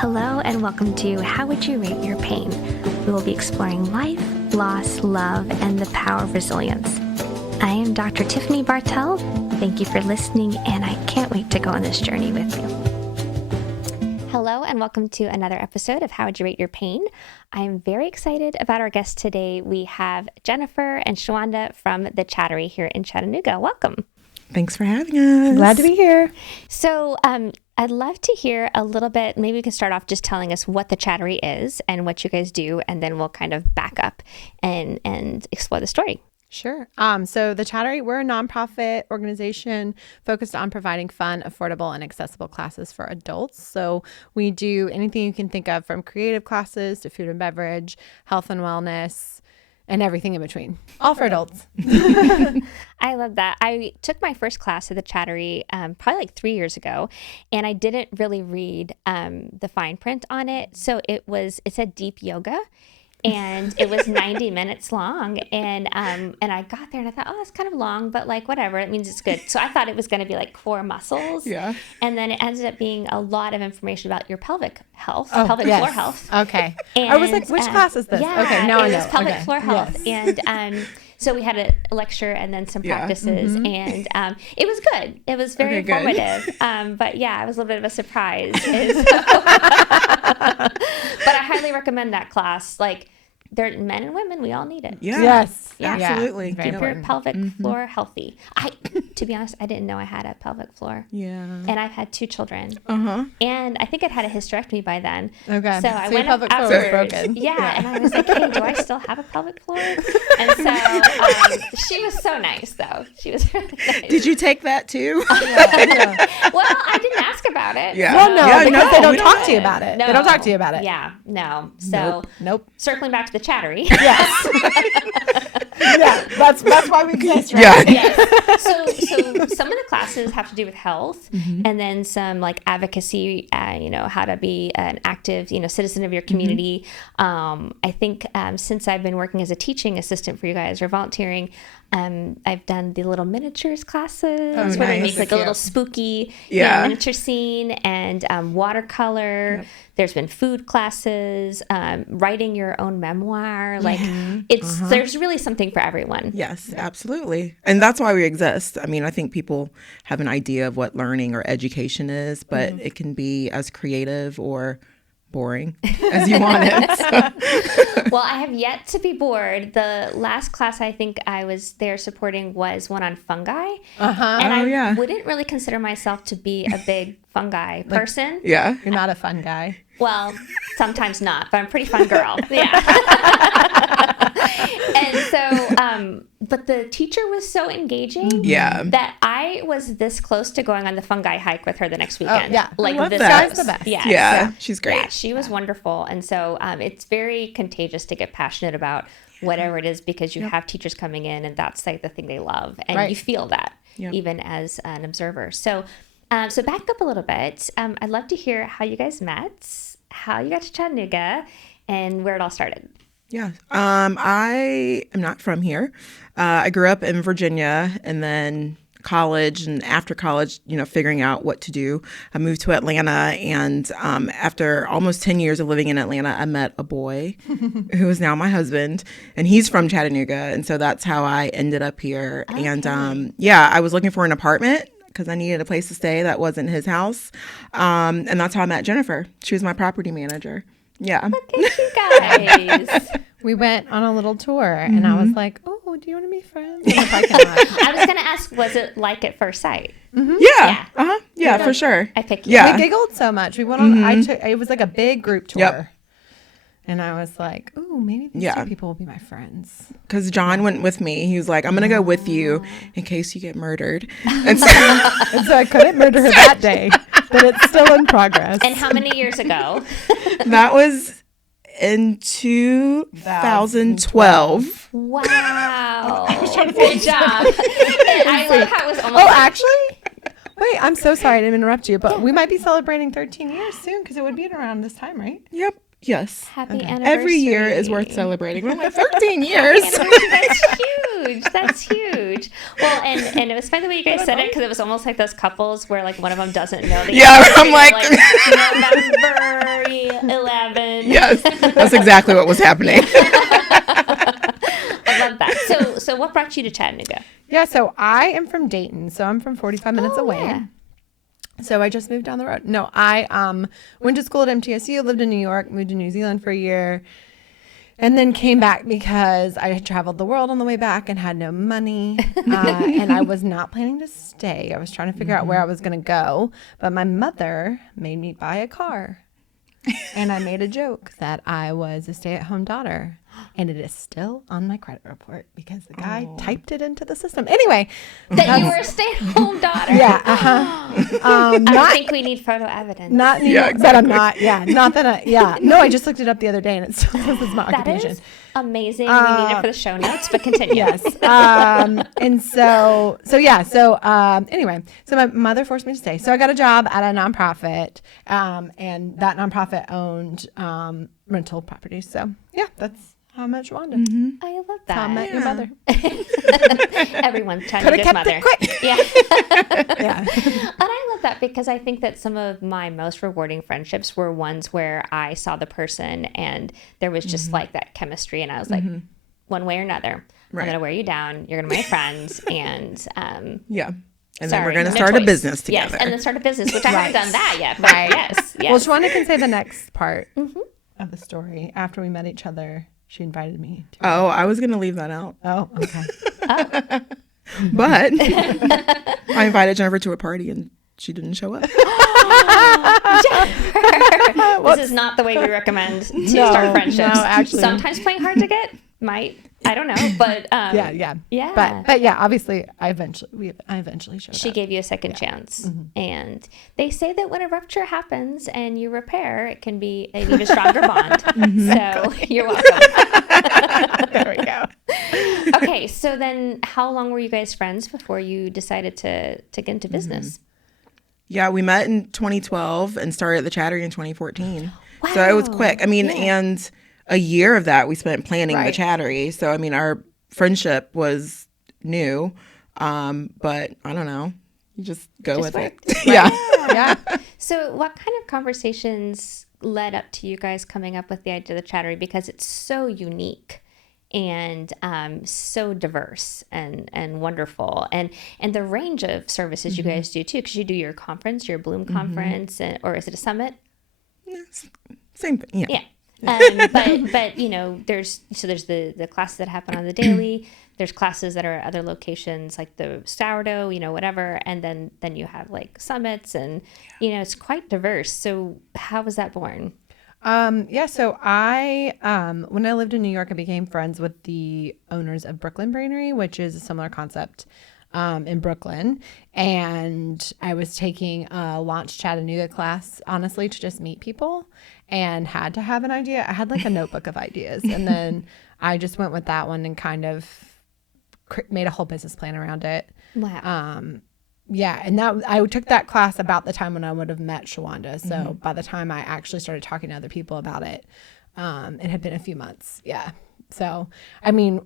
Hello and welcome to How Would You Rate Your Pain? We will be exploring life, loss, love, and the power of resilience. I am Dr. Tiffany Bartell. Thank you for listening, and I can't wait to go on this journey with you. Hello and welcome to another episode of How Would You Rate Your Pain? I am very excited about our guests today. We have Jennifer and Shawanda from the Chattery here in Chattanooga. Welcome. Thanks for having us. Glad to be here. So I'd love to hear a little bit, maybe we can start off just telling us what the Chattery is and what you guys do, and then we'll kind of back up and explore the story. Sure. So the Chattery, we're a nonprofit organization focused on providing fun, affordable, and accessible classes for adults. So we do anything you can think of, from creative classes to food and beverage, health and wellness, and everything in between. All for adults. I love that. I took my first class at the Chattery probably like 3 years ago, and I didn't really read the fine print on it. So it said deep yoga, and it was 90 minutes long. And I got there and I thought, oh, it's kind of long, but like whatever, it means it's good. So I thought it was going to be like core muscles. Yeah. And then it ended up being a lot of information about your pelvic health, pelvic floor health. Okay. And, I was like, which class is this? Yeah, okay, now I know. It was pelvic floor health. Yes. And so we had a lecture and then some practices, and it was good. It was very informative. But yeah, it was a little bit of a surprise. But I highly recommend that class. Like, they're men and women, we all need it. Yeah. Yes. Yeah. Absolutely. Very Keep your important. pelvic floor healthy. To be honest, I didn't know I had a pelvic floor. Yeah. And I've had 2 children. Uh-huh. And I think I'd had a hysterectomy by then. Okay. So I your went pelvic floor after, was broken. Yeah, and I was like, hey, do I still have a pelvic floor? And so she was so nice, though. She was really nice. Did you take that too? Well, I didn't ask about it. Yeah. Well, no, Yeah, because no, they don't we talk don't. to you about it. No. They don't talk to you about it. Yeah, no. So Nope. circling back to the Chattery. Yes. Yeah, that's why we exist, right? Yeah. Yes. So some of the classes have to do with health, and then some like advocacy, how to be an active, citizen of your community. I think since I've been working as a teaching assistant for you guys or volunteering, I've done the little miniatures classes where they nice. make like a little spooky miniature scene, and watercolor. Yep. There's been food classes, writing your own memoir. Like there's really something for everyone. Yes, absolutely. And that's why we exist. I mean, I think people have an idea of what learning or education is, but it can be as creative or boring as you want it. So. Well, I have yet to be bored. The last class I think I was there supporting was one on fungi. And I wouldn't really consider myself to be a big fungi person. Yeah. You're not a fun guy. Well, sometimes not, but I'm a pretty fun girl. Yeah. And so, but the teacher was so engaging that I was this close to going on the fungi hike with her the next weekend. Yeah. Like I love this that. close. Guy's the best. Yeah. Yeah, she's great. Yeah, she was wonderful. And so it's very contagious to get passionate about whatever it is, because you have teachers coming in and that's like the thing they love. And you feel that even as an observer. So back up a little bit. I'd love to hear how you guys met, how you got to Chattanooga, and where it all started. Yeah. I am not from here. I grew up in Virginia, and then college, and after college, figuring out what to do, I moved to Atlanta. And after almost 10 years of living in Atlanta, I met a boy who is now my husband, and he's from Chattanooga. And so that's how I ended up here. Okay. And I was looking for an apartment because I needed a place to stay that wasn't his house. And that's how I met Jennifer. She was my property manager. Yeah. Look at you guys. We went on a little tour, and I was like, oh, do you want to be friends? In the parking lot. I was going to ask, was it like at first sight? Yeah. Uh-huh. Yeah, for sure. I picked you. Yeah. We giggled so much. We went on, it was like a big group tour. Yep. And I was like, oh, maybe these 2 people will be my friends. Because John went with me. He was like, I'm going to go with you in case you get murdered. And so, And so I couldn't murder her that day, but it's still in progress. And how many years ago? that was in 2012. Wow. Good job. And I love how it was almost. Oh, actually? Wait, I'm so sorry I didn't interrupt you, but we might be celebrating 13 years soon because it would be around this time, right? Yep. Yes. Happy anniversary. Every year is worth celebrating. We're like 13 years. That's huge. That's huge. Well, and it was funny the way you guys said it, because it was almost like those couples where like one of them doesn't know the I'm like November 11. Yes, that's exactly what was happening. I love that. So what brought you to Chattanooga? Yeah, so I am from Dayton, so I'm from 45 minutes away. Yeah. So I just moved down the road. No, I went to school at MTSU, lived in New York, moved to New Zealand for a year, and then came back because I had traveled the world on the way back and had no money. And I was not planning to stay. I was trying to figure out where I was going to go. But my mother made me buy a car. And I made a joke that I was a stay-at-home daughter. And it is still on my credit report because the guy typed it into the system. Anyway. That you were a stay-at-home daughter. Yeah. I think we need photo evidence. Not anymore, exactly. but I'm not. Yeah, not that I. Yeah, no, I just looked it up the other day, and it still says it's my That occupation. is amazing. We need it for the show notes, but continue. Yes. And anyway, so my mother forced me to stay. So I got a job at a nonprofit, and that nonprofit owned rental properties. So yeah, that's how I met Shawanda. I love That's how I that. met your mother. Everyone's Could have Chattanooga's kept mother. it quick. Yeah. Yeah. And I love that because I think that some of my most rewarding friendships were ones where I saw the person and there was just like that chemistry, and I was like, one way or another, Right. I'm going to wear you down. You're going to be my friends. And Yeah. And then sorry, we're going to no start a choice. business together. Yes, and then start a business, which I haven't done that yet. But Right. yes. Well, Shawanda can say the next part of the story. After we met each other, she invited me. I was going to leave that out. Oh, okay. But I invited Jennifer to a party and she didn't show up. This is not the way we recommend to start friendships. No, actually. Sometimes playing hard to get might, I don't know, but Yeah. yeah. But yeah, obviously, I eventually showed She up. gave you a second chance. And they say that when a rupture happens and you repair, it can be an even stronger bond. So you're welcome. There we go. Okay, so then how long were you guys friends before you decided to get into business? Yeah, we met in 2012 and started the Chattery in 2014. So it was quick. I mean, and a year of that we spent planning the Right. Chattery. So, I mean, our friendship was new, but I don't know. You just go with it. Yeah. Yeah. So what kind of conversations led up to you guys coming up with the idea of the Chattery? Because it's so unique and so diverse and wonderful, and the range of services you guys do too, because you do your conference, your Bloom conference, or is it a summit? Same thing. Yeah. But you know, there's the classes that happen on the daily. There's classes that are at other locations like the sourdough, you know, whatever, and then you have like summits, and you know, it's quite diverse. So how was that born? So I, when I lived in New York, I became friends with the owners of Brooklyn Brainery, which is a similar concept, in Brooklyn. And I was taking a Launch Chattanooga class, honestly, to just meet people, and had to have an idea. I had like a notebook of ideas, and then I just went with that one and kind of made a whole business plan around it. Wow. Yeah, and I took that class about the time when I would have met Shawanda. So by the time I actually started talking to other people about it, it had been a few months. Yeah. So, I mean,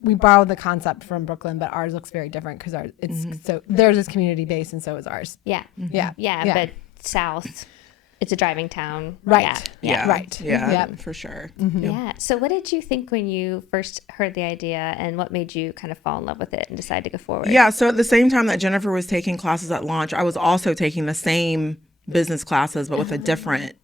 we borrowed the concept from Brooklyn, but ours looks very different because so theirs is community based and so is ours. Yeah. Yeah. But south, it's a driving town. Right. Yeah. Right. Yeah, Yep. for sure. Yeah. So what did you think when you first heard the idea, and what made you kind of fall in love with it and decide to go forward? Yeah, so at the same time that Jennifer was taking classes at Launch, I was also taking the same business classes, but with a different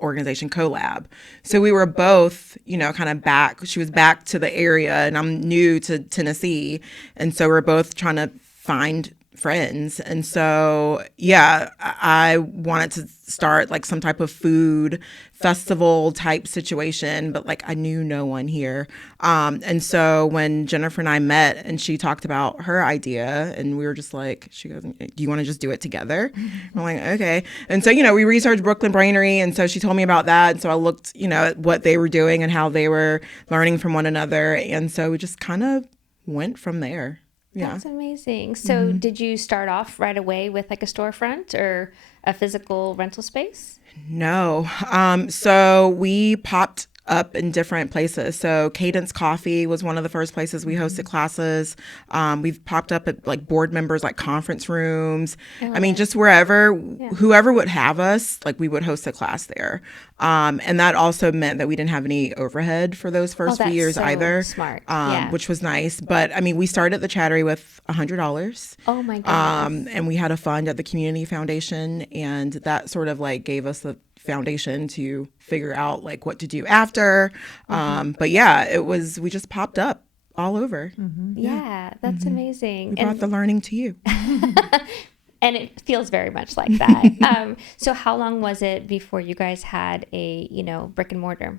organization, CoLab. So we were both, you know, kind of back. She was back to the area, and I'm new to Tennessee. And so we're both trying to find friends. And so, yeah, I wanted to start like some type of food festival type situation, but like I knew no one here. And so when Jennifer and I met and she talked about her idea, and we were just like, she goes, do you want to just do it together? I'm like, okay. And so, you know, we researched Brooklyn Brainery. And so she told me about that. And so I looked, you know, at what they were doing and how they were learning from one another. And so we just kind of went from there. Yeah. That's amazing. So did you start off right away with like a storefront, or a physical rental space? No. So we popped up in different places. So Cadence Coffee was one of the first places we hosted classes. We've popped up at like board members, like conference rooms. I mean, just wherever, whoever would have us, like we would host a class there. And that also meant that we didn't have any overhead for those first few years either. Smart. Which was nice. But I mean, we started the Chattery with $100. Oh my goodness. And we had a fund at the Community Foundation, and that sort of like gave us the foundation to figure out like what to do after. But yeah, we just popped up all over. Yeah, that's amazing. We brought the learning to you. And it feels very much like that. So how long was it before you guys had a, brick and mortar?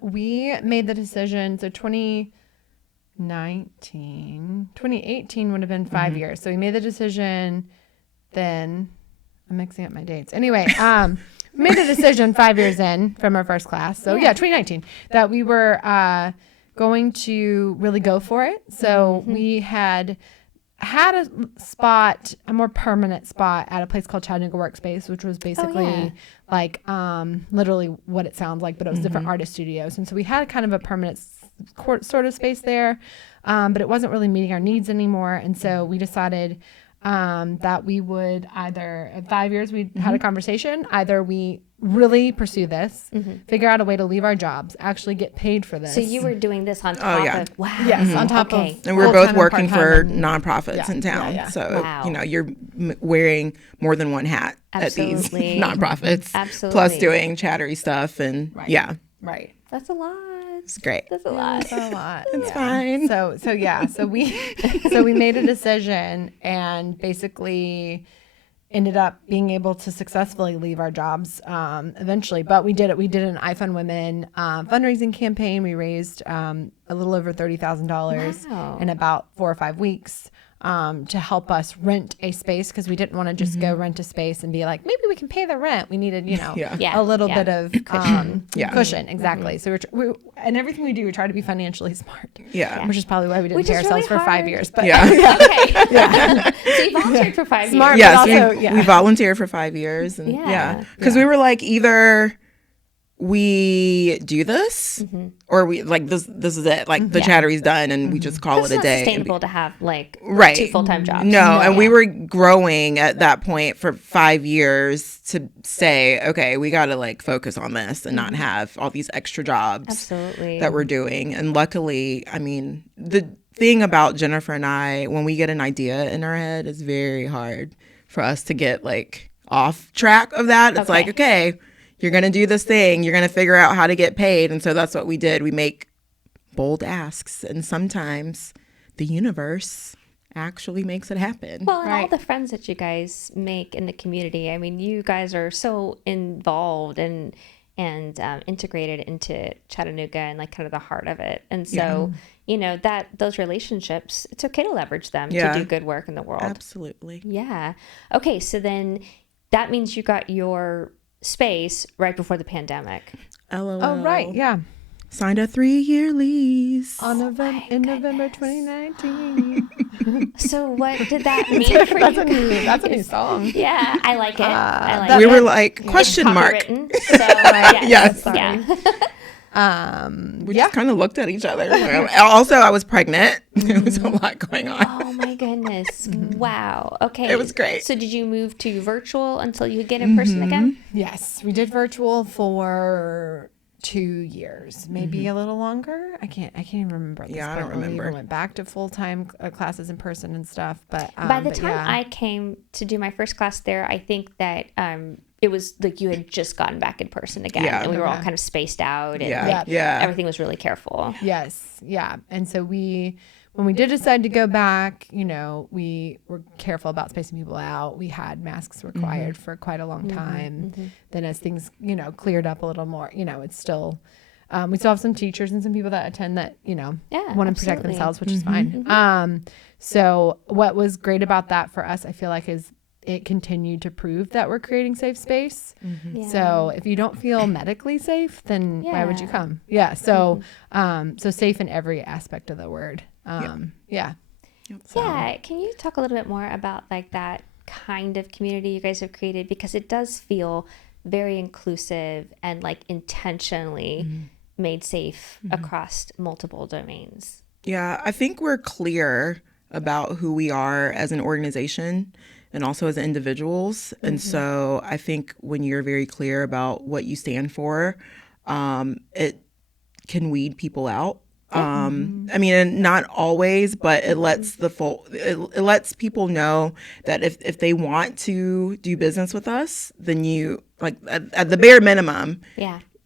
We made the decision. So 2018 would have been 5 years. So we made the decision then. I'm mixing up my dates. Anyway, made the decision 5 years in from our first class. So 2019, that we were going to really go for it. So we had a spot, a more permanent spot at a place called Chattanooga Workspace, which was basically like literally what it sounds like, but it was different artist studios. And so we had kind of a permanent sort of space there, but it wasn't really meeting our needs anymore. And so we decided that we would either, in 5 years, we had a conversation, either we really pursue this, figure out a way to leave our jobs, actually get paid for this. So you were doing this on top of, wow. Yes, on top of. And we're both working for nonprofits in town. So, Wow. You're wearing more than one hat at these nonprofits. Absolutely. Plus doing Chattery stuff. And Right. That's a lot. It's great. That's a lot. It's a lot. It's fine. So we made a decision and basically ended up being able to successfully leave our jobs eventually. But we did it. We did an iFund Women fundraising campaign. We raised a little over $30,000 in about 4 or 5 weeks to help us rent a space, because we didn't want to just go rent a space and be like, maybe we can pay the rent. We needed, a little bit of cushion. Exactly. So and everything we do, we try to be financially smart. Which is probably why we didn't pay ourselves for 5 years. But Okay. So you volunteered for 5 years. Smart, Yes, but also, we volunteered for 5 years. And because we were like, either we do this or we like this is it, like the Chattery's done and we just call it a day. It's sustainable to have like 2 full-time jobs. No, and we were growing at that point for 5 years to say, okay, we got to like focus on this and not have all these extra jobs that we're doing. And luckily, I mean, the thing about Jennifer and I, when we get an idea in our head, it's very hard for us to get like off track of that. It's like, okay, you're going to do this thing. You're going to figure out how to get paid. And so that's what we did. We make bold asks. And sometimes the universe actually makes it happen. Well, and all the friends that you guys make in the community. I mean, you guys are so involved and integrated into Chattanooga and like kind of the heart of it. And so, that those relationships, it's okay to leverage them to do good work in the world. Absolutely. Yeah. Okay. So then that means you got your space right before the pandemic. LOL. Oh, right. Yeah. Signed a 3-year lease. In November 2019. So what did that mean for you? That's a new song. Yeah, I like it. We were like, question mark. So, yes. We just kind of looked at each other. Also, I was pregnant. There was a lot going on. Oh my goodness. Wow. Okay. It was great. So did you move to virtual until you could get in person again? Yes. We did virtual for 2 years, maybe a little longer. I can't even remember. At this point. I don't remember. We went back to full-time classes in person and stuff. But by the time I came to do my first class there, I think that it was like you had just gotten back in person again, and we were all kind of spaced out, and everything was really careful. Yes, yeah. And so when we did decide to go back, we were careful about spacing people out. We had masks required for quite a long time. Then as things, cleared up a little more, it's still, we still have some teachers and some people that attend that, want to protect themselves, which is fine. So what was great about that for us, I feel like, is it continued to prove that we're creating safe space. So if you don't feel medically safe, then why would you come? So safe in every aspect of the word. So. Can you talk a little bit more about like that kind of community you guys have created, because it does feel very inclusive and like intentionally made safe across multiple domains. Yeah, I think we're clear about who we are as an organization and also as individuals. And so I think when you're very clear about what you stand for, it can weed people out. I mean, not always, but it lets it lets people know that if they want to do business with us, then you, like, at the bare minimum,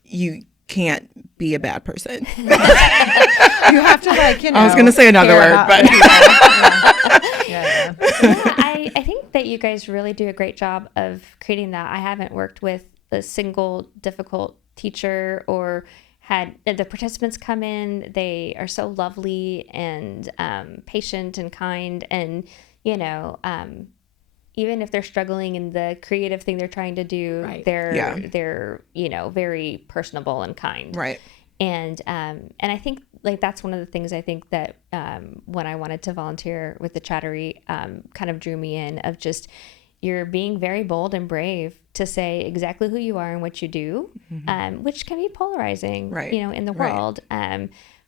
you can't be a bad person. You have to, like, you know. I was going to say another word, but. Yeah, I think that you guys really do a great job of creating that. I haven't worked with a single difficult teacher or had the participants come in. They are so lovely and patient and kind, and even if they're struggling in the creative thing they're trying to do, they're very personable and kind. Right. And I think, like, that's one of the things I think that when I wanted to volunteer with the Chattery kind of drew me in, of just, you're being very bold and brave to say exactly who you are and what you do, which can be polarizing, in the world.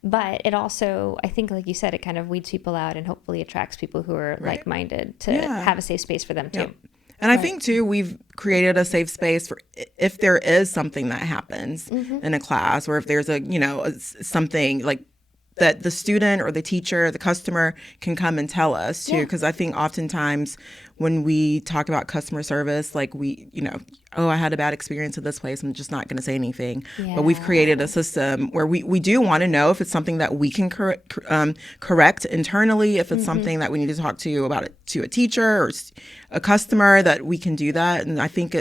But it also, I think, like you said, it kind of weeds people out and hopefully attracts people who are like-minded to have a safe space for them too. Yep. And I think, too, we've created a safe space for if there is something that happens in a class, or if there's something like that the student or the teacher, the customer can come and tell us, too. Because I think oftentimes when we talk about customer service, like, I had a bad experience at this place, I'm just not going to say anything. Yeah. But we've created a system where we do want to know if it's something that we can correct internally, if it's something that we need to talk to about it to a teacher or a customer, that we can do that. And I think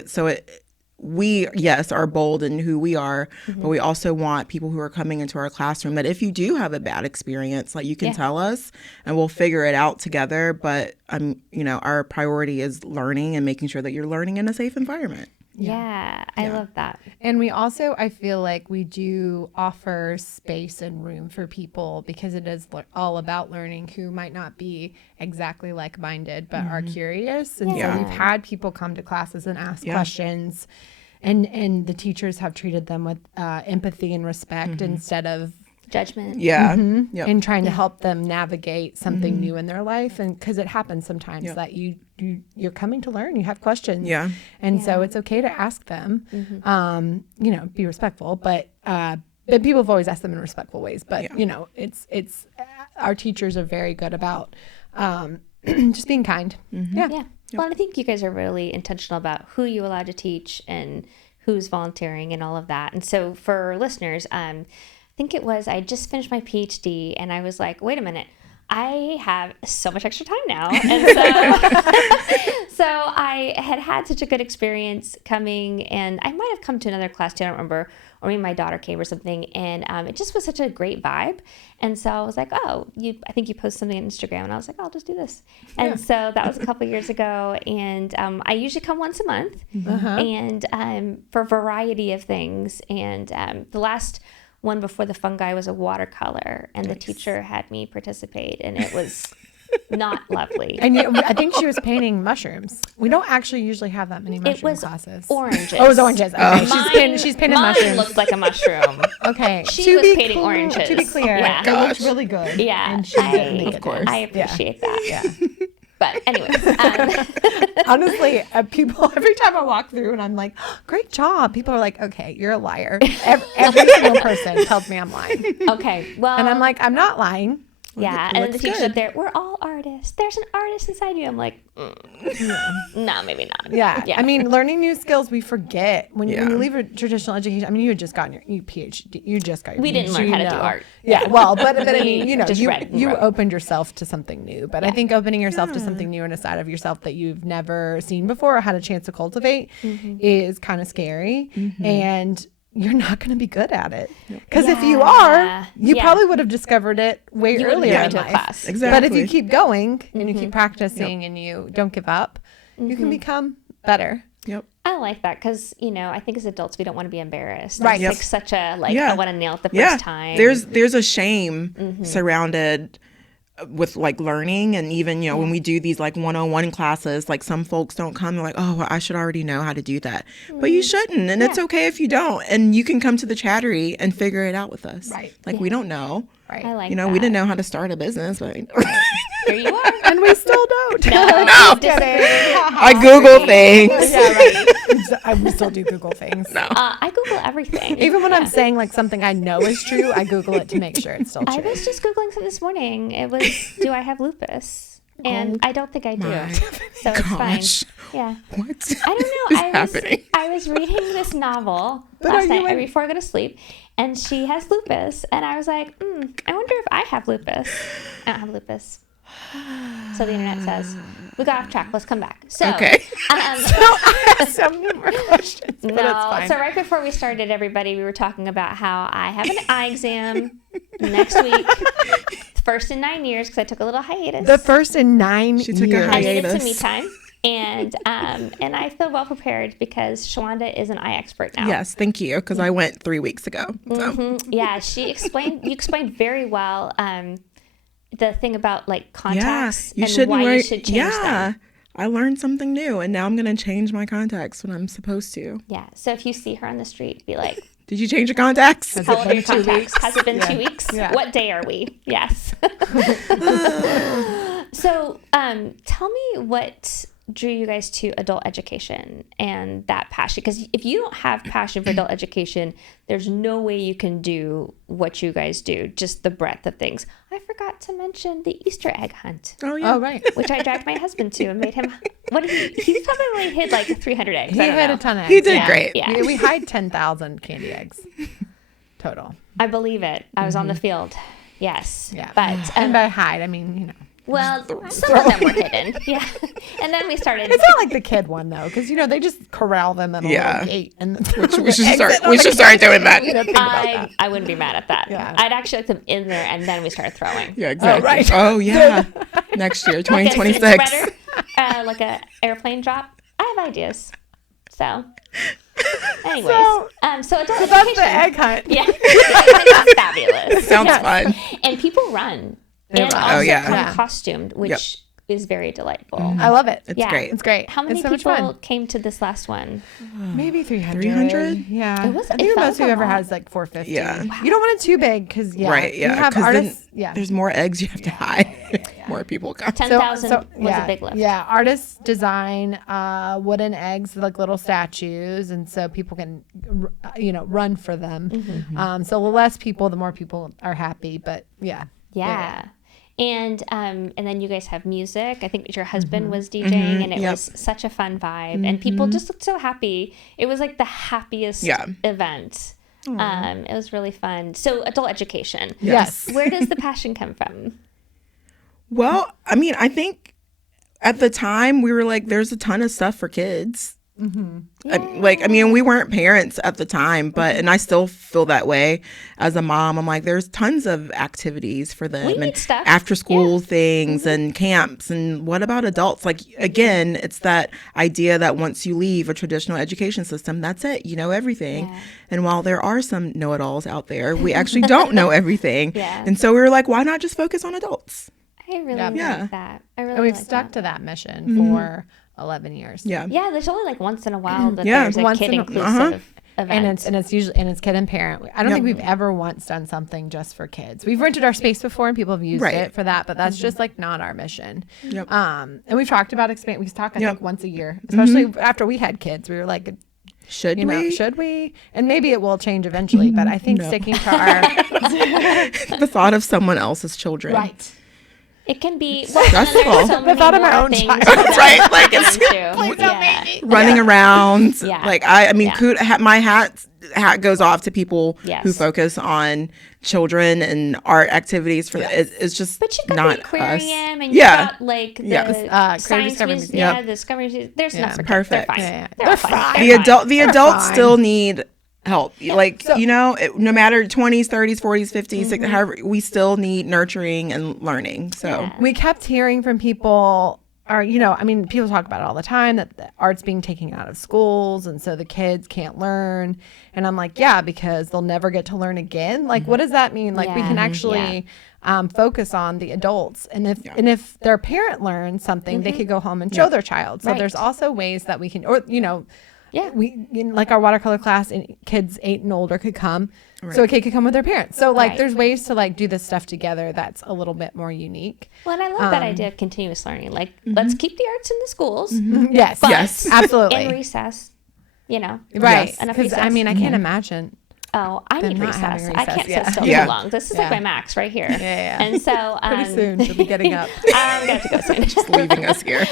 we, yes, are bold in who we are, but we also want people who are coming into our classroom that if you do have a bad experience, like, you can tell us and we'll figure it out together. But our priority is learning and making sure that you're learning in a safe environment. Yeah, I love that. And we also, I feel like we do offer space and room for people, because it is all about learning, who might not be exactly like-minded but are curious. And so we've had people come to classes and ask questions, and the teachers have treated them with empathy and respect instead of judgment. Yeah. Yep. And trying to help them navigate something new in their life. And because it happens sometimes that you're coming to learn, you have questions. Yeah. And so it's okay to ask them, be respectful, but people have always asked them in respectful ways, but it's our teachers are very good about just being kind. Yeah. Well, I think you guys are really intentional about who you allow to teach and who's volunteering and all of that. And so for listeners, I think I just finished my PhD, and I was like, wait a minute, I have so much extra time now. And so I had such a good experience coming, and I might have come to another class too, I don't remember, or maybe my daughter came or something, and it just was such a great vibe. And so I was like, I think you posted something on Instagram, and I was like, I'll just do this. And so that was a couple years ago, and I usually come once a month, and for a variety of things. And the last one before the fungi was a watercolor, and the teacher had me participate, and it was not lovely. And I think she was painting mushrooms. We don't actually usually have that many mushroom classes. Oranges. Oh, it was oranges. Okay. She's painting mushrooms. Mine looked like a mushroom. Okay. She was painting oranges. To be clear, it looked really good. Yeah. And of course. I appreciate that. Yeah. But anyways, honestly, people, every time I walk through and I'm like, oh, great job, people are like, okay, you're a liar. Every single person tells me I'm lying. Okay, well. And I'm like, I'm not lying. Yeah, and then the teacher's up there, we're all artists. There's an artist inside you. I'm like, no, maybe not. Yeah. I mean, learning new skills, we forget. When you leave a traditional education, I mean, you had just gotten your PhD. You just got your PhD. We didn't learn how to do art. Yeah, well, but I mean, you opened yourself to something new. But I think opening yourself to something new and a side of yourself that you've never seen before or had a chance to cultivate is kind of scary. And you're not going to be good at it. Because if you are, you probably would have discovered it way earlier in life. Class. Exactly. But if you keep going and you keep practicing and you don't give up, you can become better. Yep. I like that because, I think as adults, we don't want to be embarrassed. Right. It's like such a, I want to nail it the first time. There's a shame surrounded with like learning, and even, you know, when we do these like 101 classes, like some folks don't come, they're like, oh, well, I should already know how to do that. But you shouldn't, and it's okay if you don't, and you can come to the Chattery and figure it out with us. Right. Like we don't know. Right. I like You know, that. we didn't know how to start a business, but Here you are. And we still don't. No. I Google things. Yeah, right. I still do Google things. No. I Google everything. Even when I'm saying like something I know is true, I Google it to make sure it's still I true. was just Googling something this morning. It was, do I have lupus? And I don't think I do. So it's fine. Gosh. Yeah. What? I don't know. is happening? I was reading this novel last night right before I go to sleep, and she has lupus. And I was like, I wonder if I have lupus. I don't have lupus. So the internet says, we got off track. Let's come back. So, Okay. I have so many more questions, but it's no. fine. So right before we started, everybody, we were talking about how I have an eye exam next week. First in 9 years, because I took a little hiatus. The first in 9 She took a years. I needed hiatus. some me time. And I feel well prepared because Shawanda is an eye expert now. Yes, thank you, because I went 3 weeks ago. So. Yeah, you explained very well the thing about like contacts you and shouldn't why wear. you should change them. I learned something new, and now I'm going to change my contacts when I'm supposed to. Yeah. So if you see her on the street, be like, Did you change your contacts? how old are your 2 contacts? weeks? Has it been 2 weeks? Yeah. What day are we? Yes. So tell me what drew you guys to adult education and that passion, because if you don't have passion for adult education, there's no way you can do what you guys do, just the breadth of things. I forgot to mention the Easter egg hunt, Oh, yeah. Oh, right. which I dragged my husband to and made him, he probably hid like 300 eggs. He I don't had know. a ton of eggs. He did Yeah, great. yeah. We hide 10,000 candy eggs total. I believe it. I was on the field. Yes. Yeah. But And by hide, I mean, you know. well, some of them were hidden. Yeah. And then we started. It's not like the kid one, though, because, you know, they just corral them in a Yeah. little gate. And We should start doing that. You know, think about that. I wouldn't be mad at that. Yeah. I'd actually like them in there, and then we started throwing. Yeah, exactly. right. Oh, yeah. Next year, Like a 2026. spreader, like a airplane drop. I have ideas. So, anyways, so adult So education. that's the egg hunt. Yeah, it's fabulous. Sounds Yes. fun. And people run, and run. also Oh, yeah. come Yeah. costumed, which is very delightful. I love it. It's Yeah. great. It's great. How many it's so much people fun. came to this last one? Maybe 300. 300? Yeah. It was- I it think the felt most we've a ever lot. had is like 450. Yeah. You don't want it too big because, Right, we yeah. have Because artists. then there's more eggs you have to hide. More people come. 10,000 was a big lift. Yeah, artists design wooden eggs, like little statues, and so people can, run for them. Mm-hmm. So the less people, the more people are happy. But yeah, Yeah. And then you guys have music. I think your husband was DJing, and it Yep. was such a fun vibe. And people just looked so happy. It was like the happiest event. It was really fun. So adult education. Yes. Where does the passion come from? Well, I mean, I think at the time we were like, there's a ton of stuff for kids. We weren't parents at the time, and I still feel that way as a mom. I'm like, there's tons of activities for them We and need stuff. after school things and camps. And what about adults? Like, again, it's that idea that once you leave a traditional education system, that's it. You know everything. Yeah. And while there are some know-it-alls out there, we actually don't know everything. Yeah. And so we were like, why not just focus on adults? I really Yeah. like that. I really and we've like stuck that. to that mission for 11 years. Yeah. Yeah, there's only like once in a while that Yeah. there's a Once kid in a- inclusive event. And it's usually kid and parent. I don't think we've ever once done something just for kids. We've rented our space before and people have used Right. it for that, but that's just like not our mission. Yep. And we've talked about expand. We talk I Yep. think once a year, especially after we had kids. We were like, Should you know, we? should we? And maybe it will change eventually, but I think sticking to our The thought of someone else's children. right. It can be Stressful. The thought of my own child. Right, like it's running around. Yeah. Like I mean, Yeah. my hat goes off to people Yes. who focus on children and art activities for it's just But you got not the aquarium us. and Yeah. you got like the Yes. science Creative Discovery museum. Museum. Yeah, the Discovery Museum. There's enough for Perfect. kids. They're fine. Yeah, yeah. They're, They're fine. fine. They're The adults fine. still need help. Like, no matter 20s, 30s, 40s, 50s, 60s, however, we still need nurturing and learning. So Yeah. We kept hearing from people, people talk about it all the time, that the art's being taken out of schools and so the kids can't learn. And I'm like, yeah, because they'll never get to learn again. Like, what does that mean? Like, we Yeah. can actually focus on the adults. And if their parent learns something, they could go home and show their child. So there's also ways that we can, or, like our watercolor class, and kids 8 and older could come. Right. So a kid could come with their parents. So there's ways to do this stuff together that's a little bit more unique. Well, and I love that idea of continuous learning. Let's keep the arts in the schools. Yes, absolutely. In recess, Right. Yes. Because I can't imagine. Oh, I need recess. I can't sit still too long. This is like my max right here. Yeah. And so pretty soon she'll be getting up. I'm gonna have to go soon. Just leaving us here.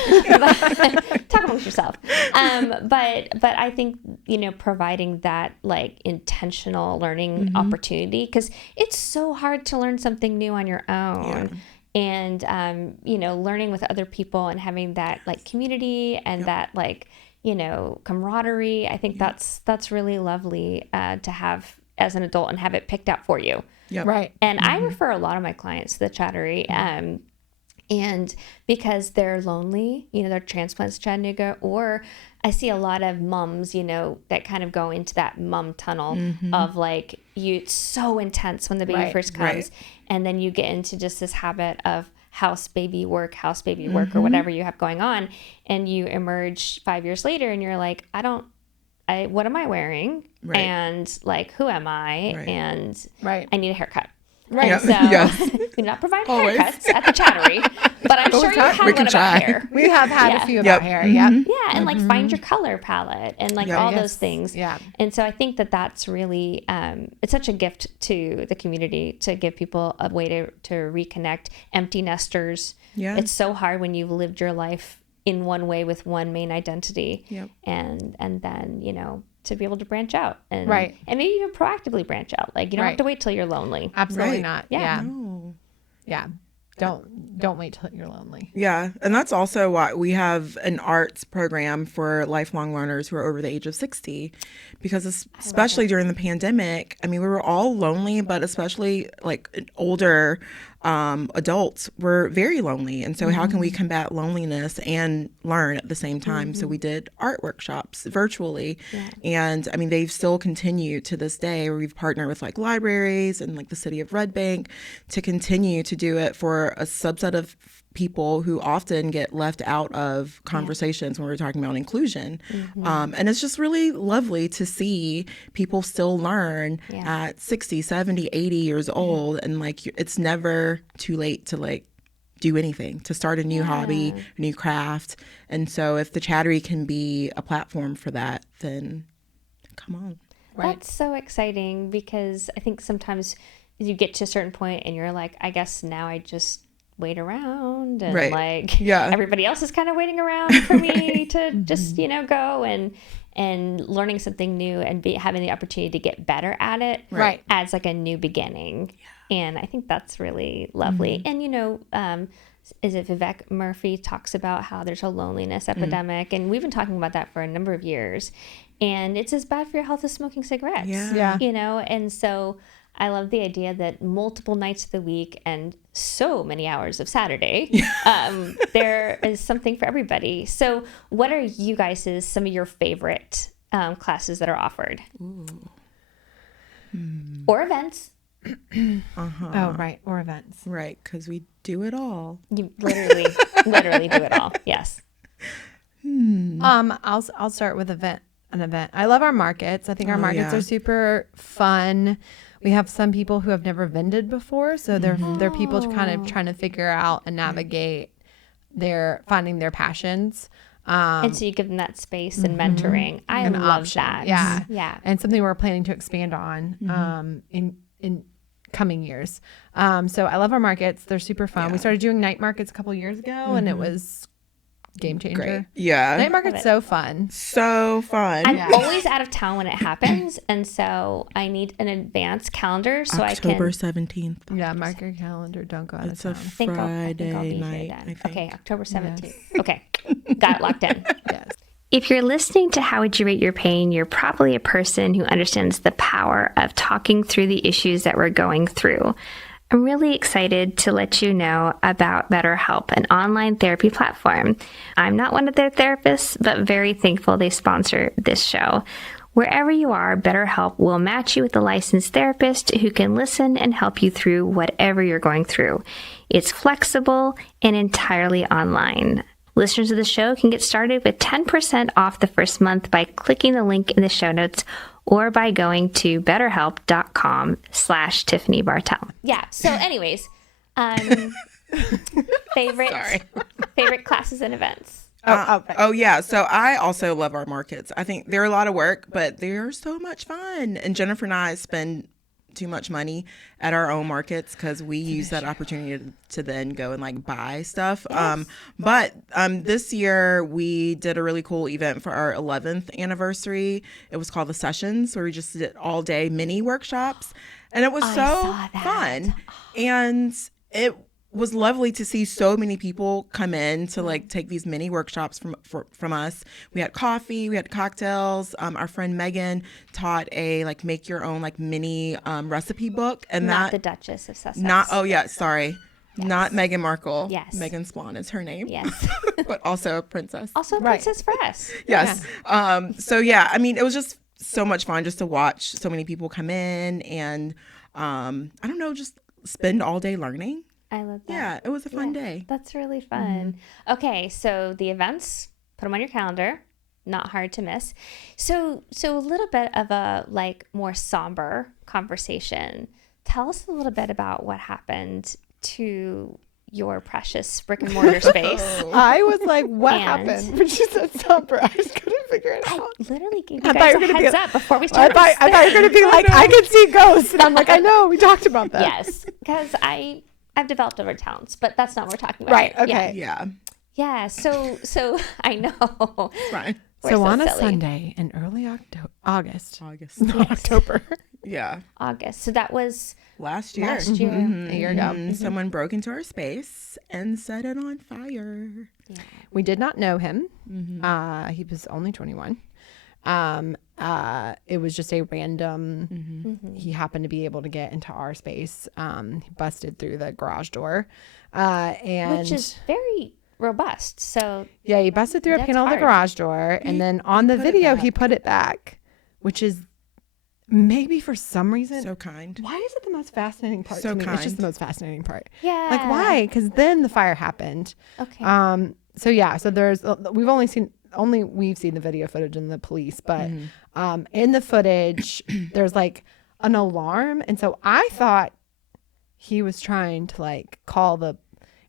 Talk amongst yourself. But I think providing that intentional learning opportunity, because it's so hard to learn something new on your own. And learning with other people and having that community and that camaraderie. I think that's really lovely to have as an adult and have it picked out for you. Yep. Right. And I refer a lot of my clients to the Chattery, and because they're lonely, they're transplants to Chattanooga, or I see a lot of moms, that kind of go into that mom tunnel of it's so intense when the baby first comes, and then you get into just this habit of house baby work, or whatever you have going on, and you emerge 5 years later and you're like, what am I wearing? Right. And who am I? Right. And I need a haircut. Right. And so we do not provide haircuts at the Chattery, but I'm sure you had one about hair. We have had a few about hair. Yeah. Yeah. And find your color palette and all those things. Yeah. And so I think that's really, it's such a gift to the community to give people a way to reconnect. Empty nesters. Yeah. It's so hard when you've lived your life in one way with one main identity. Yep. And then, to be able to branch out and maybe even proactively branch out. You don't have to wait till you're lonely. Absolutely not. Yeah. No. Yeah. Don't wait till you're lonely. Yeah. And that's also why we have an arts program for lifelong learners who are over the age of 60, because especially during the pandemic, we were all lonely, but especially older adults were very lonely. And so how can we combat loneliness and learn at the same time? So we did art workshops virtually. Yeah. And they've still continued to this day, where we've partnered with libraries and the city of Red Bank to continue to do it for a subset of people who often get left out of conversations when we're talking about inclusion. And it's just really lovely to see people still learn at 60, 70, 80 years old. And it's never too late to do anything, to start a new hobby, a new craft. And so if the Chattery can be a platform for that, then come on. Right. That's so exciting, because I think sometimes you get to a certain point and you're like, I guess now I just wait around and everybody else is kind of waiting around for me to just go and learning something new and having the opportunity to get better at it as a new beginning. And I think that's really lovely. And is it Vivek Murphy talks about how there's a loneliness epidemic, and we've been talking about that for a number of years, and it's as bad for your health as smoking cigarettes. And so I love the idea that multiple nights of the week and so many hours of Saturday, there is something for everybody. So what are you guys' some of your favorite classes that are offered? Or events? Oh, right. Or events. Right. Because we do it all. You literally do it all. Yes. I'll start with an event. I love our markets. I think our markets are super fun. We have some people who have never vended before, so they're people kind of trying to figure out and navigate finding their passions. And so you give them that space and mentoring. I love that. Yeah. Yeah. And something we're planning to expand on in coming years. So I love our markets. They're super fun. Yeah. We started doing night markets a couple years ago, and it was game changer. Great. Yeah. Night market's so fun. So fun. I'm always out of town when it happens, and so I need an advance calendar so October 17th. Yeah, mark your calendar. Don't go out of town. It's a Friday night, I think. Okay, October 17th. Yes. Okay, got it locked in. Yes. If you're listening to How Would You Rate Your Pain, you're probably a person who understands the power of talking through the issues that we're going through. I'm really excited to let you know about BetterHelp, an online therapy platform. I'm not one of their therapists, but very thankful they sponsor this show. Wherever you are, BetterHelp will match you with a licensed therapist who can listen and help you through whatever you're going through. It's flexible and entirely online. Listeners of the show can get started with 10% off the first month by clicking the link in the show notes or by going to betterhelp.com/Tiffany Bartell. Yeah. So anyways, favorite classes and events. Yeah. So I also love our markets. I think they're a lot of work, but they're so much fun. And Jennifer and I spend too much money at our own markets because we use that opportunity to then go and like buy stuff. Yes. But this year we did a really cool event for our 11th anniversary. It was called The Sessions, where we just did all day mini workshops, and it was so fun. And it was lovely to see so many people come in to like take these mini workshops from us. We had coffee, we had cocktails. Our friend Megan taught a like make your own like mini recipe book, and not the Duchess of Sussex. Not Yes. Not Meghan Markle. Yes. Meghan Swan is her name. Yes. But also a princess. Also a princess for us. Yes. Yeah. So yeah, I mean, it was just so much fun just to watch so many people come in and I don't know, just spend all day learning. I love that. Yeah, it was a fun day. That's really fun. Mm-hmm. Okay, so the events, put them on your calendar. Not hard to miss. So a little bit of a like more somber conversation. Tell us a little bit about what happened to your precious brick and mortar space. I was like, what happened? When she said somber, I just couldn't figure it out. I literally gave you guys a heads up before we started. I thought you were going to be like, I could see ghosts. And I'm like, I know, we talked about that. Yes, because I've developed over talents, but that's not what we're talking about. Right. Okay. Yeah. So I know. Right. So on a Sunday in early August, not October. Yeah. August. So that was last year. Mm-hmm. A year ago. Mm-hmm. Someone broke into our space and set it on fire. Yeah. We did not know him. Mm-hmm. He was only 21. It was just a random, he happened to be able to get into our space. He busted through the garage door, and which is very robust. So yeah, he busted through a panel of the garage door, and then on the video, he put it back, which is maybe for some reason. So kind. Why is it the most fascinating part so to me? Kind. It's just the most fascinating part. Yeah. Like why? Because then the fire happened. Okay. So yeah, so we've seen the video footage and the police, but in the footage there's like an alarm, and so I thought he was trying to like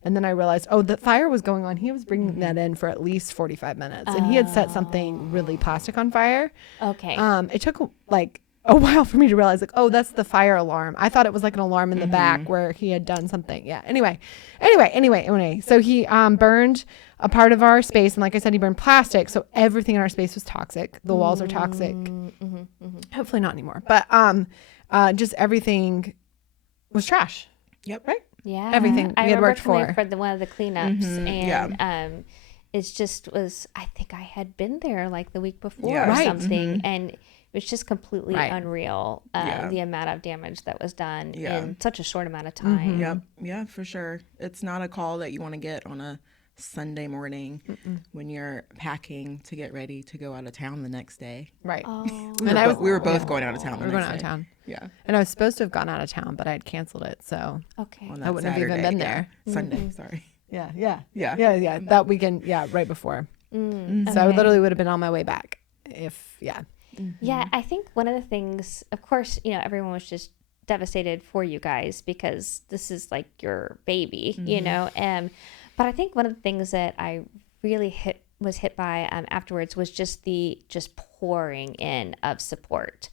and then I realized the fire was going on. He was bringing that in for at least 45 minutes, and he had set something really plastic on fire. Okay. It took like a while for me to realize like, that's the fire alarm. I thought it was like an alarm in the back where he had done something. Yeah. Anyway. So he burned a part of our space, and like I said, he burned plastic. So everything in our space was toxic. The walls are toxic. Hopefully not anymore. But just everything was trash. Yep. Right. Yeah. Everything we had worked for. One of the cleanups, and it just was. I think I had been there like the week before or something, and it was just completely unreal, the amount of damage that was done in such a short amount of time. Yep. Yeah, for sure. It's not a call that you want to get on a Sunday morning when you're packing to get ready to go out of town the next day. Right. Oh. We were both going out of town. We were going out of town. Yeah. And I was supposed to have gone out of town, but I had canceled it. So okay. I wouldn't have even been there. Sunday, sorry. Yeah. That weekend, right before. So I literally would have been on my way back if, Yeah, I think one of the things, of course, everyone was just devastated for you guys because this is like your baby, but I think one of the things that I really was hit by afterwards was just pouring in of support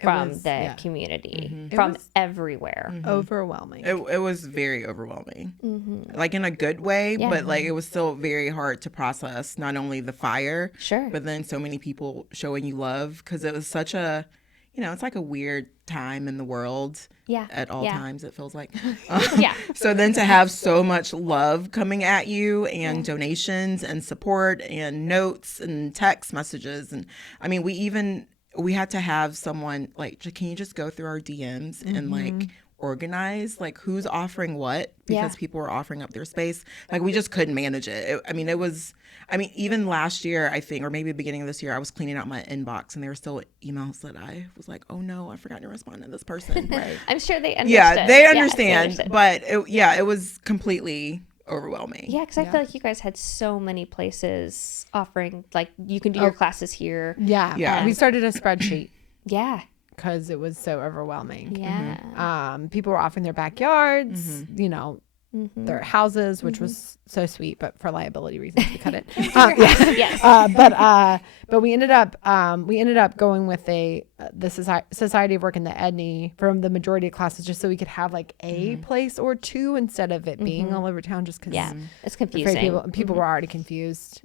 from the community, from everywhere. Overwhelming. It was very overwhelming, like in a good way, but like it was still very hard to process not only the fire, but then so many people showing you love, because it was such a, it's like a weird time in the world at all times, it feels like. So then to have so much love coming at you and donations and support and notes and text messages. And I mean, we had to have someone like, can you just go through our DMs and like organized, like who's offering what, because people were offering up their space. Like we just couldn't manage it. Even last year, I think, or maybe beginning of this year, I was cleaning out my inbox and there were still emails that I was like, oh no, I forgot to respond to this person. Right. I'm sure they understood. Yeah, they understand. But it was completely overwhelming. Yeah, because I feel like you guys had so many places offering, like you can do your classes here. Yeah. We started a spreadsheet. Yeah. Because it was so overwhelming. Yeah. People were offering their backyards, their houses, which was so sweet, but for liability reasons we cut it. Yes. But we ended up going with the Society of Work in the Edney from the majority of classes, just so we could have like a place or two instead of it being all over town. Just because it's confusing. People were already confused.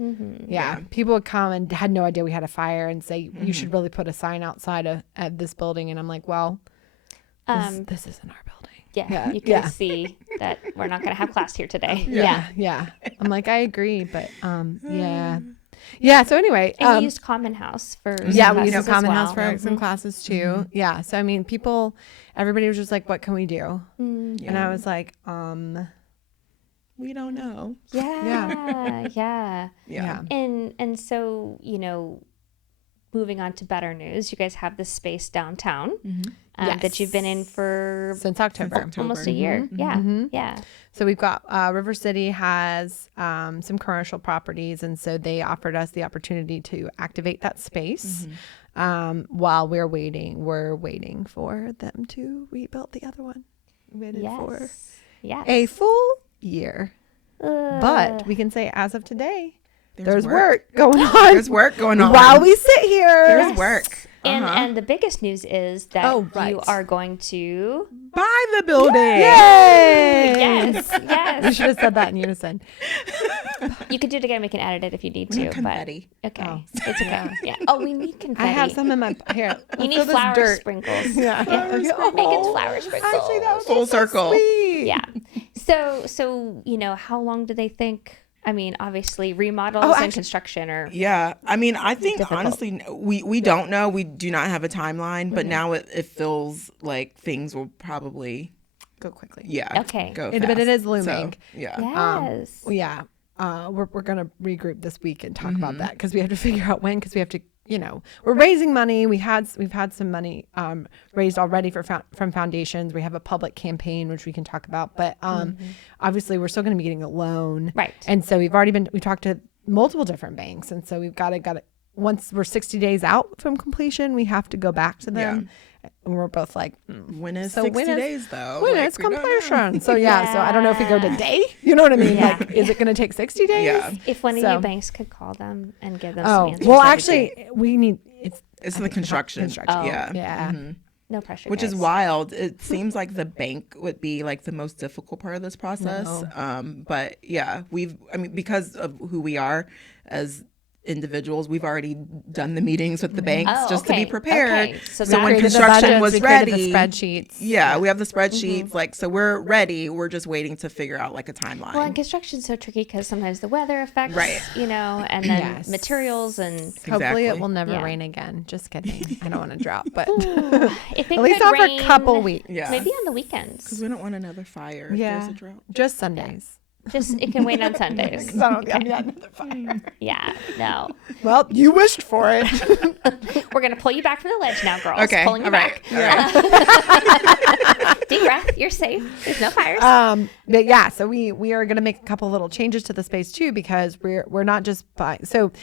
People would come and had no idea we had a fire and say you should really put a sign outside of this building, and I'm like, well, this isn't our building. Yeah, you can see that we're not going to have class here today. Yeah. I'm like, I agree, but yeah. So anyway, and you used Common House for we used Common House for some classes too. Yeah. So I mean, everybody was just like, what can we do? And I was like, we don't know. Yeah. And so, moving on to better news, you guys have this space downtown that you've been in since October. Almost a year. Yeah. So we've got River City has some commercial properties, and so they offered us the opportunity to activate that space. While we're waiting for them to rebuild the other one. Waited for a full year. But we can say as of today, there's work going on. There's work going on. While we sit here. There's work. And the biggest news is that you are going to buy the building. Yay! Yes. We should have said that in unison. You could do it again. We can edit it if you need to. Confetti. But okay. It's okay. Yeah. Oh, we need confetti. I have some in my hair. You need flower sprinkles. Yeah. Megan's flower sprinkles. Actually, that was full circle. Sweet. Yeah. So how long do they think? I mean, obviously remodels and construction are. Yeah. I mean, I think honestly, we don't know. We do not have a timeline, but now it feels like things will probably go quickly. Yeah. Okay. Go fast. But it is looming. So, yeah. Yes. We're going to regroup this week and talk about that, because we have to figure out when, because we have to, we're raising money. We've had some money raised already from foundations. We have a public campaign, which we can talk about, but obviously we're still going to be getting a loan. Right. And so we talked to multiple different banks. And so we've got to, once we're 60 days out from completion, we have to go back to them. And we're both like, when is 60 days though? When is completion? So so I don't know if we go today. You know what I mean? Yeah. Like, is it going to take 60 days? Yeah. If one of you banks could call them and give them some answers. Well, actually, we need it's the construction. Yeah. No pressure. Which is wild. It seems like the bank would be like the most difficult part of this process. But yeah, because of who we are as individuals, we've already done the meetings with the banks just to be prepared. Okay. So when construction was ready, the spreadsheets. Yeah, we have the spreadsheets. Like, so we're ready. We're just waiting to figure out like a timeline. Well, and construction's so tricky because sometimes the weather affects, and then materials and hopefully it will never rain again. Just kidding. I don't want to drought, but if it at least not for a couple weeks. Yeah. Maybe on the weekends. Because we don't want another fire. Yeah. If there's a drought. Just Sundays. Just it can wait on Sundays. Another fire. Yeah, no. Well, you wished for it. We're gonna pull you back from the ledge now, girls. Okay. Pulling you back. All right. Deep breath. You're safe. There's no fires. But yeah, so we are gonna make a couple little changes to the space too, because we're not just buying. So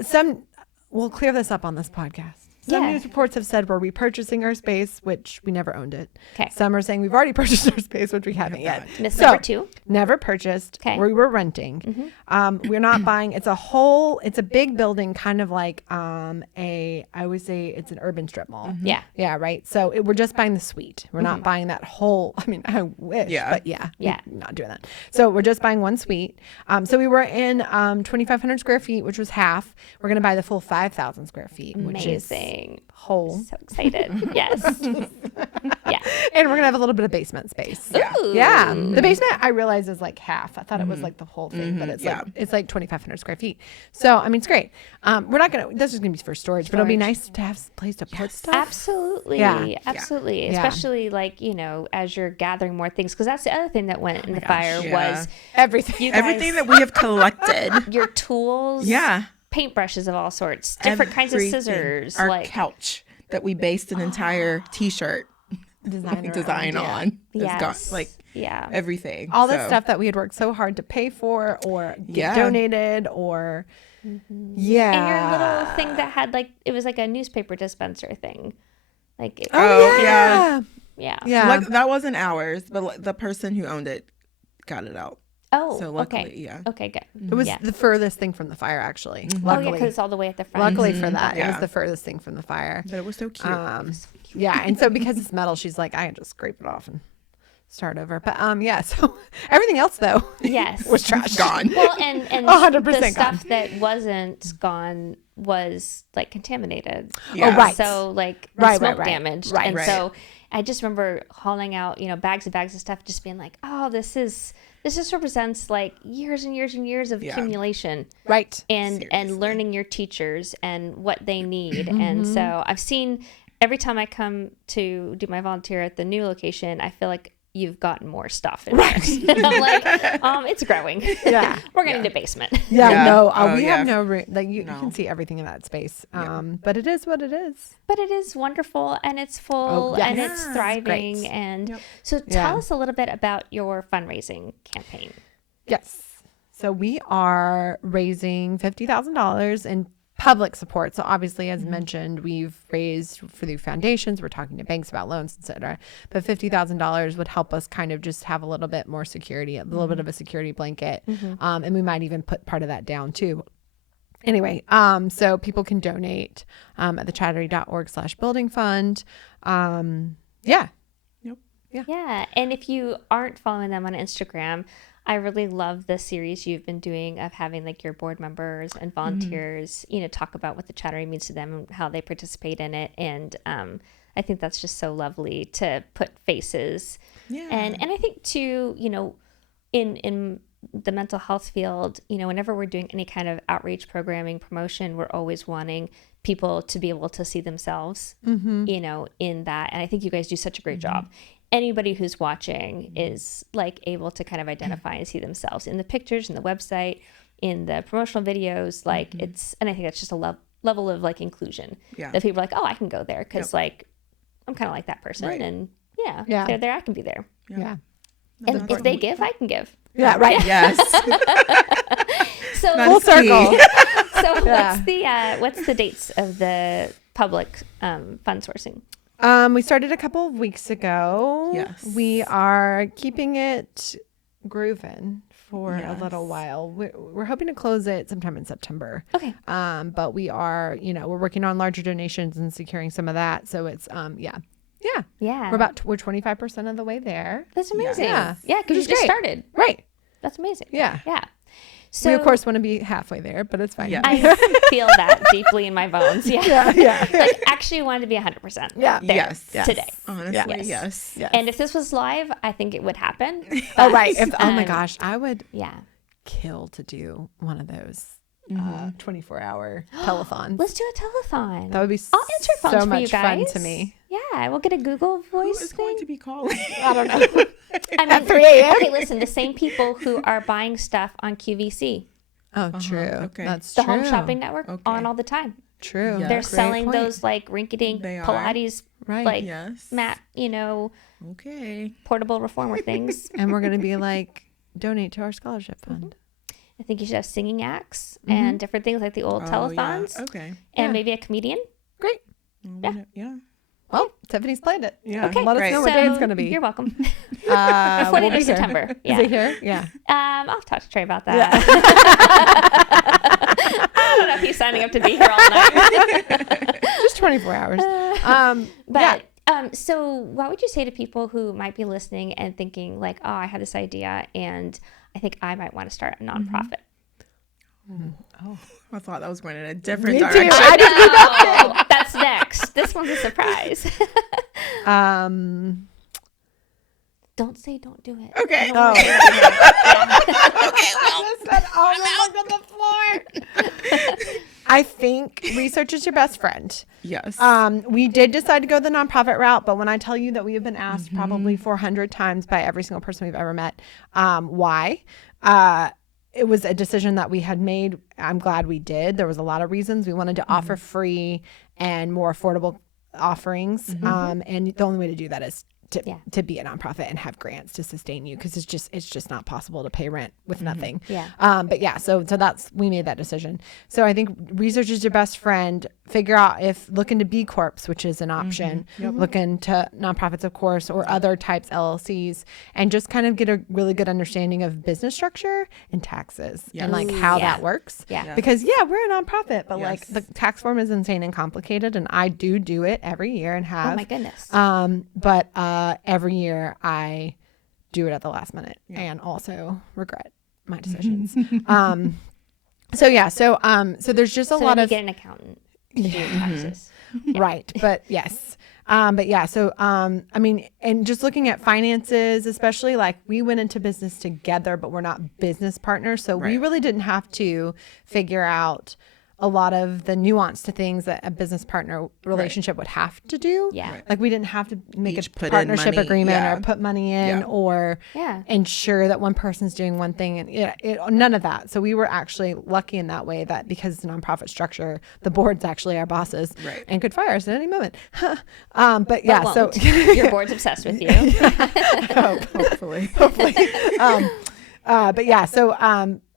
some we'll clear this up on this podcast. Some news reports have said we're repurchasing our space, which we never owned it. Okay. Some are saying we've already purchased our space, which we haven't yet. Miss number 2. Never purchased. Okay. We were renting. We're not buying. It's a big building, kind of like I always say it's an urban strip mall. Yeah. Yeah, right. So we're just buying the suite. We're not buying that whole. I mean, I wish, but we're not doing that. So we're just buying one suite. So we were in 2,500 square feet, which was half. We're going to buy the full 5,000 square feet, which is amazing. Whole. So excited. Yes. Yeah. And we're going to have a little bit of basement space. Ooh. Yeah. The basement, I realize, is like half. I thought it was like the whole thing, but it's like 2,500 square feet. So, I mean, it's great. We're not going to, this is going to be for storage, but it'll be nice to have a place to put stuff. Absolutely. Yeah. Absolutely. Yeah. Especially like, as you're gathering more things. Because that's the other thing that went in the fire was everything. Everything that we have collected. your tools. Yeah. Paintbrushes of all sorts. Different kinds of scissors. Our couch that we based an entire t-shirt design on. Yes. Gone, everything. All the stuff that we had worked so hard to pay for or get donated or and your little thing that had it was like a newspaper dispenser thing. Yeah. That wasn't ours, but the person who owned it got it out. Oh, so luckily, okay, good. It was the furthest thing from the fire, actually. Luckily. Because it's all the way at the front. Luckily for that, it was the furthest thing from the fire. But it was so cute. Yeah, and so because it's metal, she's like, I can just scrape it off and start over. But so everything else though, was trash. Gone. Well, and 100% the stuff gone. that wasn't gone was contaminated. Yeah. Oh, right. So smoke damaged. Right. And so I just remember hauling out, bags and bags of stuff, just being like, oh, this just represents years and years and years of accumulation. Right. And learning your teachers and what they need. And so I've seen every time I come to do my volunteer at the new location, I feel like you've gotten more stuff in there. And I'm like, it's growing. Yeah. We're going to need a basement. We have no room. You can see everything in that space. But it is what it is. But it is wonderful and it's full and it's thriving. Great. And so tell us a little bit about your fundraising campaign. Yes. So we are raising $50,000 in public support. So obviously, as mentioned, we've raised for the foundations. We're talking to banks about loans, etc. But $50,000 would help us kind of just have a little bit more security, a little bit of a security blanket. And we might even put part of that down too. Anyway, so people can donate at the chattery.org/building fund. Yeah. And if you aren't following them on Instagram, I really love the series you've been doing of having your board members and volunteers, talk about what the Chattery means to them and how they participate in it. And I think that's just so lovely to put faces. Yeah. And I think too, in the mental health field, whenever we're doing any kind of outreach programming, promotion, we're always wanting people to be able to see themselves, in that. And I think you guys do such a great job. Anybody who's watching is able to kind of identify and see themselves in the pictures, in the website, in the promotional videos. And I think that's just a level of inclusion that people are like, oh, I can go there because I'm kind of like that person. And if they're there, I can be there. Yeah. And if they give, I can give. Yeah. Right. Yes. So full circle. So what's the dates of the public fund sourcing? We started a couple of weeks ago. Yes. We are keeping it grooving for a little while. We're hoping to close it sometime in September. Okay. But we are, we're working on larger donations and securing some of that. So it's, Yeah. We're 25% of the way there. That's amazing. Yeah. Yeah. Because you just started. Right. That's amazing. Yeah. Yeah. So, we, of course, want to be halfway there, but it's fine. Yeah. I feel that deeply in my bones. Yeah. Actually wanted to be 100% Yeah. there Yes. today. Honestly, yes. And if this was live, I think it would happen. Oh, right. Oh, my gosh. I would kill to do one of those 24-hour telethons. Let's do a telethon. That would be I'll answer phones so for much you guys. fun to me. Yeah, we'll get a Google voice Who is thing. going to be calling? I don't know. I mean, At 3 a.m.? Okay, listen, the same people who are buying stuff on QVC, Oh, true. Okay. That's the true. Home Shopping Network, on all the time. True. Yeah. They're Great selling point. those rinky-dink They are. Pilates, Right. Yes. mat, Okay. portable reformer things. And we're going to be donate to our scholarship fund. I think you should have singing acts and different things like the old telethons. Yeah. Okay. And maybe a comedian. Great. Yeah. Well, Tiffany's planned it. Yeah. Okay. Let us know what day it's going to be. You're welcome. We'll 20th be of September. Here. Yeah. Is it here? Yeah. I'll talk to Trey about that. I don't know if he's signing up to be here all night. Just 24 hours. So what would you say to people who might be listening and thinking oh, I have this idea and I think I might want to start a nonprofit? Oh, I thought that was going in a different Me too. direction. I know. That's next. This one's a surprise. Don't say don't do it. Okay. Oh. Okay, well, On the floor. I think research is your best friend. yes. We did decide to go the nonprofit route, but when I tell you that we have been asked probably 400 times by every single person we've ever met, why? It was a decision that we had made. I'm glad we did. There was a lot of reasons. We wanted to offer free and more affordable offerings. And the only way to do that is to be a nonprofit and have grants to sustain you, because it's just not possible to pay rent with nothing. But yeah, so we made that decision. So I think research is your best friend. Figure out if look into B Corps, which is an option. Look into nonprofits, of course, or other types, LLCs, and just kind of get a really good understanding of business structure and taxes and like how that works. Because we're a nonprofit, but like the tax form is insane and complicated, and I do it every year and have. Oh my goodness. But every year I do it at the last minute and also regret my decisions. So there's just a lot of get an accountant to do taxes. Right. But yes. So, I mean, and just looking at finances, especially like we went into business together, but we're not business partners. So we really didn't have to figure out a lot of the nuance to things that a business partner relationship would have to do. Like we didn't have to make Each a put in partnership money, agreement or put money in or ensure that one person's doing one thing, and none of that. So we were actually lucky in that way that because it's a nonprofit structure, the board's actually our bosses and could fire us at any moment. But yeah, so your board's obsessed with you. Hopefully. But yeah, so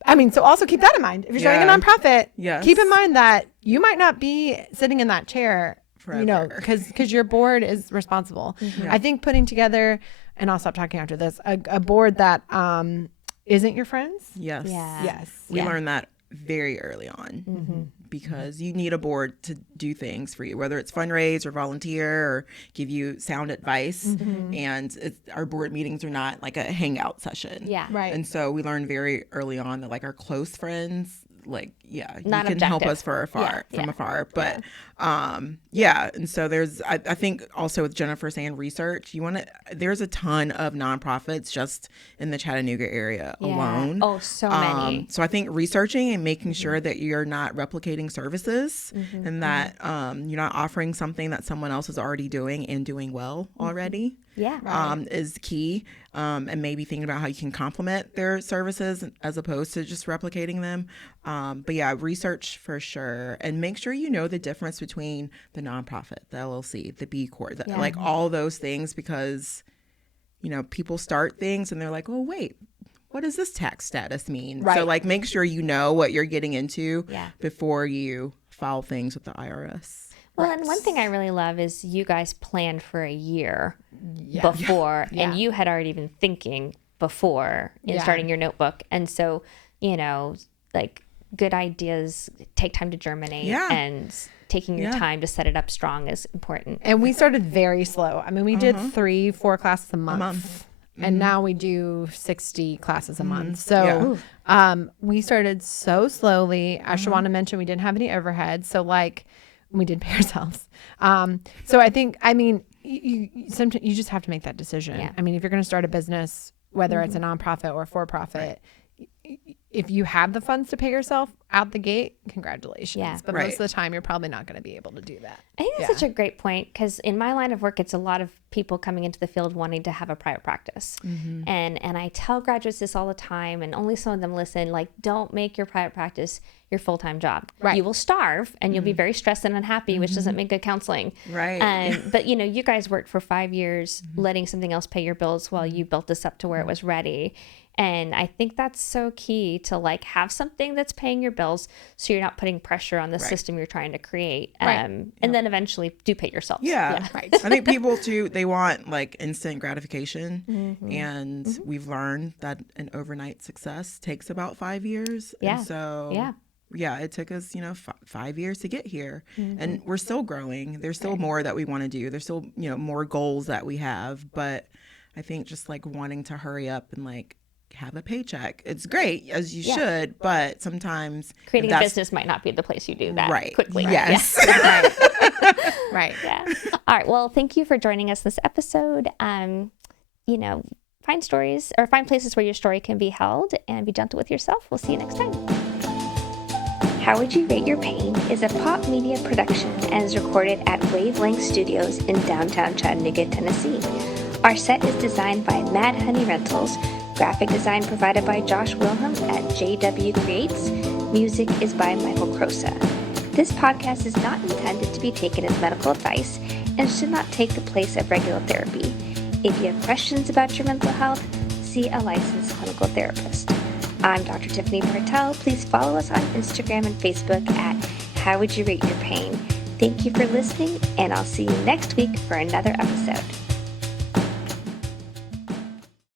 I mean, so also keep that in mind. If you're starting a nonprofit, keep in mind that you might not be sitting in that chair forever. Because your board is responsible. I think putting together, and I'll stop talking after this, a board that isn't your friends. Yes. We learned that very early on because you need a board to do things for you, whether it's fundraise or volunteer or give you sound advice. And our board meetings are not like a hangout session. And so we learned very early on that like our close friends, like, you can help us from afar. But and so there's, I think also with Jennifer saying research, there's a ton of nonprofits just in the Chattanooga area alone. Oh, so many. So I think researching and making sure that you're not replicating services and that you're not offering something that someone else is already doing and doing well already. Is key. And maybe thinking about how you can complement their services as opposed to just replicating them. But yeah, research for sure. And make sure you know the difference between the nonprofit, the LLC, the B Corp, like all those things, because, people start things and they're like, oh, wait, what does this tax status mean? So like make sure you know what you're getting into before you file things with the IRS. Well, and one thing I really love is you guys planned for a year before, and you had already been thinking before in starting your notebook. And so, like good ideas take time to germinate, and taking your time to set it up strong is important. And we started very slow. I mean, we did 3-4 classes a month. And now we do 60 classes a month. So we started so slowly. As Shawanda mentioned, we didn't have any overhead. So like, we did pay ourselves. So I think, sometimes you just have to make that decision. I mean, if you're going to start a business, whether it's a nonprofit or for-profit, if you have the funds to pay yourself out the gate, congratulations. But most of the time, you're probably not going to be able to do that. I think that's such a great point, because in my line of work, it's a lot of people coming into the field wanting to have a private practice. And I tell graduates this all the time, and only some of them listen, like, don't make your private practice your full-time job. You will starve and you'll be very stressed and unhappy, which doesn't make good counseling. But you guys worked for 5 years letting something else pay your bills while you built this up to where it was ready. And I think that's so key to like have something that's paying your bills, so you're not putting pressure on the system you're trying to create. And then eventually do pay yourself. I think people too, they want like instant gratification. And we've learned that an overnight success takes about 5 years. And so it took us, 5 years to get here. And we're still growing. There's still more that we want to do. There's still, more goals that we have. But I think just like wanting to hurry up and like have a paycheck, it's great, as you should, but sometimes creating a business might not be the place you do that quickly. Right. All right. Well, thank you for joining us this episode. find stories or find places where your story can be held, and be gentle with yourself. We'll see you next time. How Would You Rate Your Pain is a pop media production and is recorded at WaveLength Studios in downtown Chattanooga, Tennessee. Our set is designed by Mad Honey Rentals, graphic design provided by Josh Wilhem at JW Creates. Music is by Michael Crosa. This podcast is not intended to be taken as medical advice and should not take the place of regular therapy. If you have questions about your mental health, see a licensed clinical therapist. I'm Dr. Tiffany Bartell. Please follow us on Instagram and Facebook at How Would You Rate Your Pain. Thank you for listening, and I'll see you next week for another episode.